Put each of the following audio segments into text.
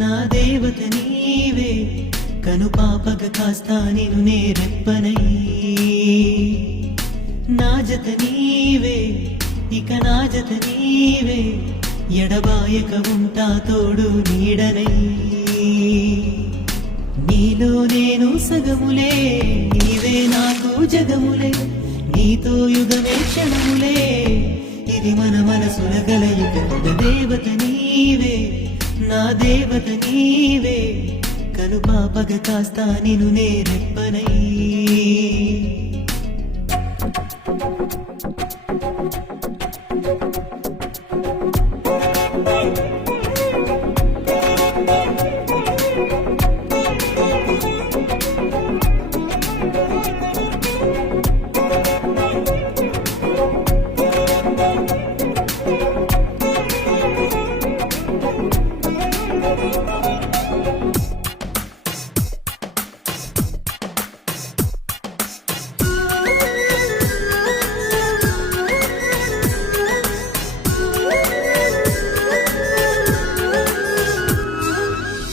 నా దేవత నీవే కను పాపగ కాస్తా నిను నేరెప్పనై నా జత నీవే ఇక నా జత నీవే ఎడబాయక ఉంటా తోడు నీడనై నీలో నేను సగములే నీవే నాకు జగములే నీతో యుగమే క్షణములే ఇది మన మనసుల కలయిక దేవత నీవే నా దేవత నీవే కను పాపగ కాస్తా నిను నేరెప్పనై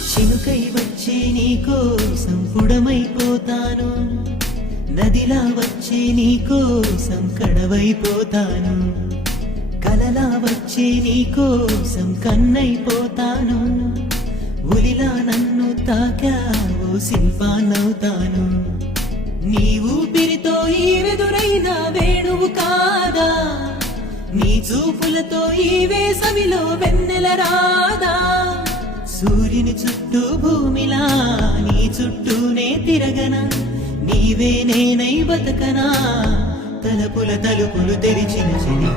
చినుకై వచ్చే నీకోసం పుడమైపోతాను నదిలా వచ్చే నీకోసం కడవైపోతాను కలలా వచ్చే నీకోసం కన్నైపోతాను ఒలిలా నన్ను తాకావో శిల్పాన్నవుతాను నీ ఊపిరితో ఈ వెదురైన వేణువు కాదా నీ చూపులతో ఈ వేసవిలో వెన్నెల రాదా సూర్యుని చుట్టూ భూమిలా నీ చుట్టూనే తిరగనా నీవే నేనై బతకనా తలుపుల తలుపులు తెరిచిన చెలి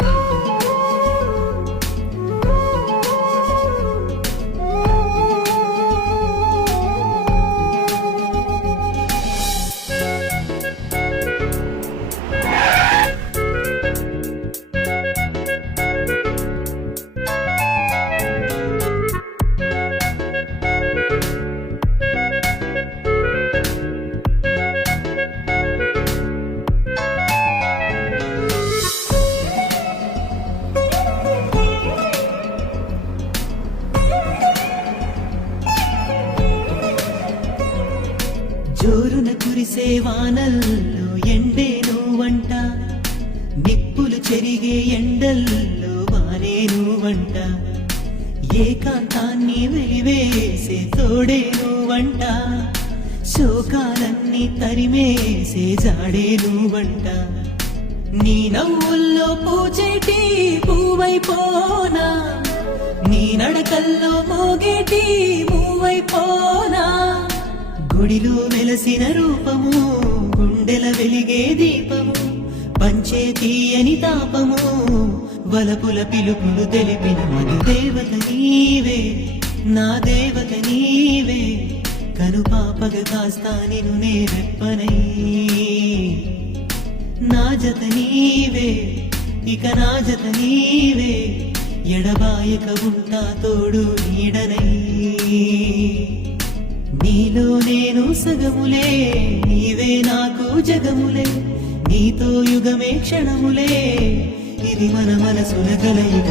జోరున కురిసే వానల్లో ఎండే నువ్వంట నిప్పులు చెరిగే ఎండల్లో వానే నువ్వంట ఏకాంతాన్ని వెలివేసే తోడే నువ్వంట శోకాలన్నీ తరిమేసే జాడే నువ్వంట నీ నవ్వుల్లో పూచేటి పువ్వైపోనా నీ నడకల్లో మోగేటి మూవైపోనా గుడిలో వెలసిన రూపము గుండెల వెలిగే దీపము పంచే తీయని తాపము వలపుల పిలుపులు తెలిపిన మధు దేవత నీవే నా దేవత నీవే కను పాపగ కాస్తా నిను నేరెప్పనై నా జత నీవే ఇక నా జత నీవే ఎడబాయక ఉంటా తోడు నీడనై నీలో నేను సగములే నీవే నాకు జగములే నీతో యుగమే క్షణములే ఇది మన మనసుల కలయిక